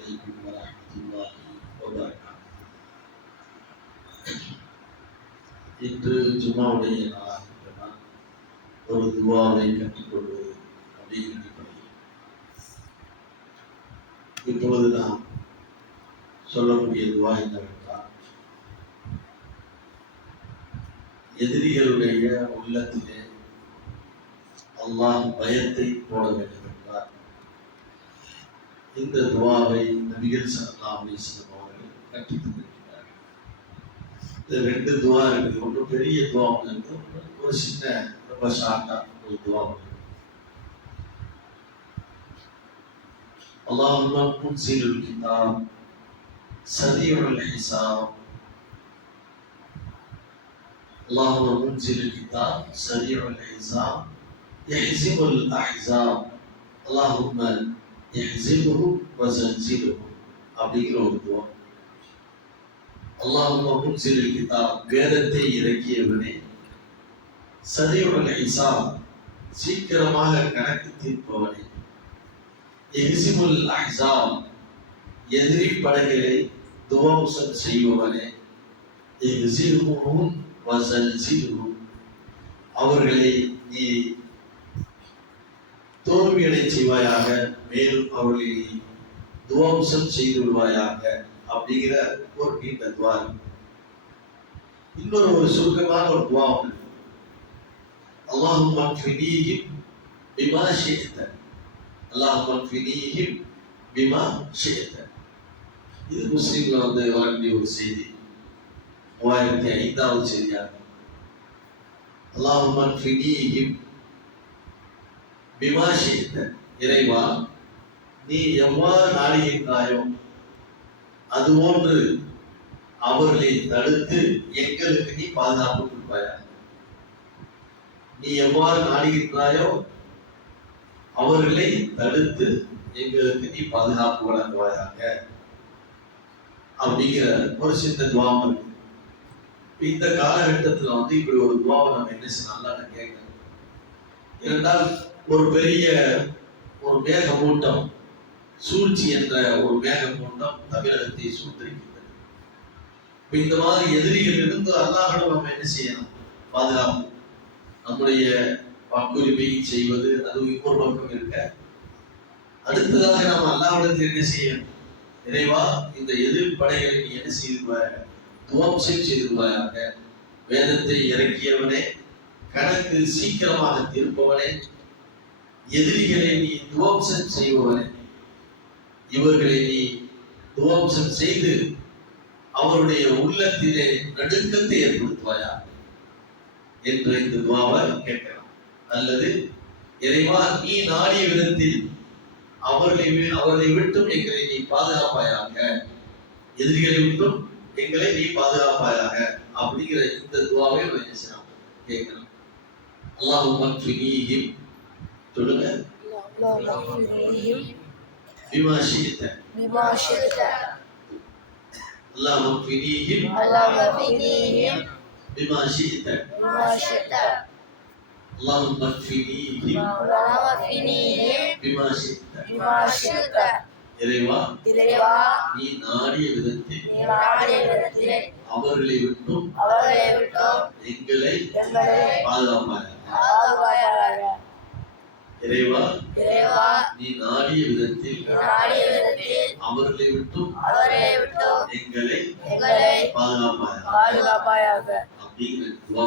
عليكم ورحمة الله وبركاته. இன்று ஜும்மாவுடைய நாளாக ஒரு துவாவை கற்றுக்கொள்வது அப்படிங்கிற இப்பொழுது நாம் சொல்லக்கூடிய துவா என்னவென்றால், எதிரிகளுடைய உள்ளத்திலே அல்லாஹ் பயத்தை போட வேண்டும் என்றார். இந்த துவாவை நபிகள் ஸல்லல்லாஹு அலைஹி வஸல்லம் அவர்கள் கற்றுத் தந்திருக்கிறார்கள். இது ரெண்டு துவா இருக்குது. ஒன்று பெரிய துவா இருக்கு, ஒரு சின்ன ரொம்ப ஷார்ட்டா ஒரு துவா. அல்லாஹும்ம முன்ஸிலுல் கிதாப் சரீஉல் ஹிசாப். அல்லாஹும்ம முன்ஸிலுல் கிதாப் சரீஉல் ஹிசாப் யஹ்ஸிமுல் அஹ்ஸாப். அல்லாஹும்ம யஹ்ஸிமுஹு வஸல்ஸிலுஹு அப்படிங்கிற ஒரு துவா. அல்லாஹும்ம முன்ஸிலுல் கிதாப், வேதத்தை இறக்கியவனே, சரீஉல் ஹிசாப், சீக்கிரமாக கணக்கு தீர்ப்பவனே, யஹ்ஸிமுல் அஹ்ஸாப், எதிரி படைகளை துவம்சம் செய்பவனே, யஹ்ஸிமுஹு வஸல்ஸிலுஹு, அவர்களை நீ தோல்வியடை செய்வாயாக, மேலும் அவர்களை துவம்சம் செய்து விடுவாயாக அப்படிங்கிற ஒரு நீண்ட துவா. இன்னொரு ஒரு சுருக்கமான ஒரு துவா உண்டு. அல்லாஹும்ம ஃபினீஹிம் பிமா ஷிஅத. அல்லாஹும்ம ஃபினீஹிம் பிமா ஷிஅத. இது முஸ்லிம்ல வரக்கூடிய ஒரு செய்தி, 3005வது செய்தியாக. அல்லாஹும்ம ஃபினீஹிம் பிமா ஷிஅத. இறைவா, நீ எவ்வாறு நாடுகின்றாயோ அதுபோன்று அவர்களை தடுத்து எங்களுக்கு நீ பாதுகாப்பு கொடுப்பாயா. நீ எவ்வாறு நாடுகின்றாயோ அவர்களை தடுத்து எங்களுக்கு நீ பாதுகாப்பு வழங்குவாயாக அப்படிங்கிற ஒரு சின்ன துவாம் இருக்கு. இந்த காலகட்டத்தில் இப்படி ஒரு துவாவை நம்ம என்ன செய்யலாம் கேட்கணும். இரண்டால் ஒரு பெரிய ஒரு மேகமூட்டம், சூழ்ச்சி என்ற ஒரு மேகமூட்டம் தமிழகத்தை சூழ்ந்திருக்கிறது. இந்த மாதிரி எதிரிகள் இருந்து அல்லாஹ்விடம் நம்ம என்ன செய்யணும்? பாதுகாப்பு. நம்முடைய வாக்குரிமையை செய்வது அது ஒரு பக்கம் இருக்க, அடுத்ததாக நாம் அல்லாஹ்விடத்தில் என்ன செய்யணும்? இறைவா, இந்த எதிர்ப்படைகளை நீ என்ன செய்திருவாயாக? துவம்சம் செய்திருவாயாக. வேதத்தை இறக்கியவனே, கணக்கு சீக்கிரமாக தீர்ப்பவனே, எதிரிகளை நீ துவம்சம் செய்பவனே, இவர்களை நீ துவம்சம் செய்து அவருடைய உள்ளத்திலே நடுக்கத்தை ஏற்படுத்துவாயா என்ற இந்த துவாவை கேட்கலாம். அல்லது இறைவா, நீ நாடிய விதத்தில் அவர்களை விட்டும் எங்களை நீ பாதுகாப்பாயாக, எதிரிகளை விட்டும் எங்களை நீ பாதுகாப்பாயாக அப்படிங்கிற இந்த துவாவை கேட்கலாம். அல்லாஹும்ம ஃபினீஹிம், சொல்லுங்க, பிமா ஷிஅத. அல்லாஹும்ம ஃபினீஹிம் பிமா ஷிஅத. அல்லாஹும்ம ஃபினீஹிம் பிமா ஷிஅத. இறைவா, நீ நாடிய விதத்தில் அவர்களை விட்டும் எங்களை பாதுகாப்பாயாக. இறைவா, நீ நாடிய விதத்தில் அவர்களை விட்டும் எங்களை பாதுகாப்பாயாக அப்படிங்கிற துவா.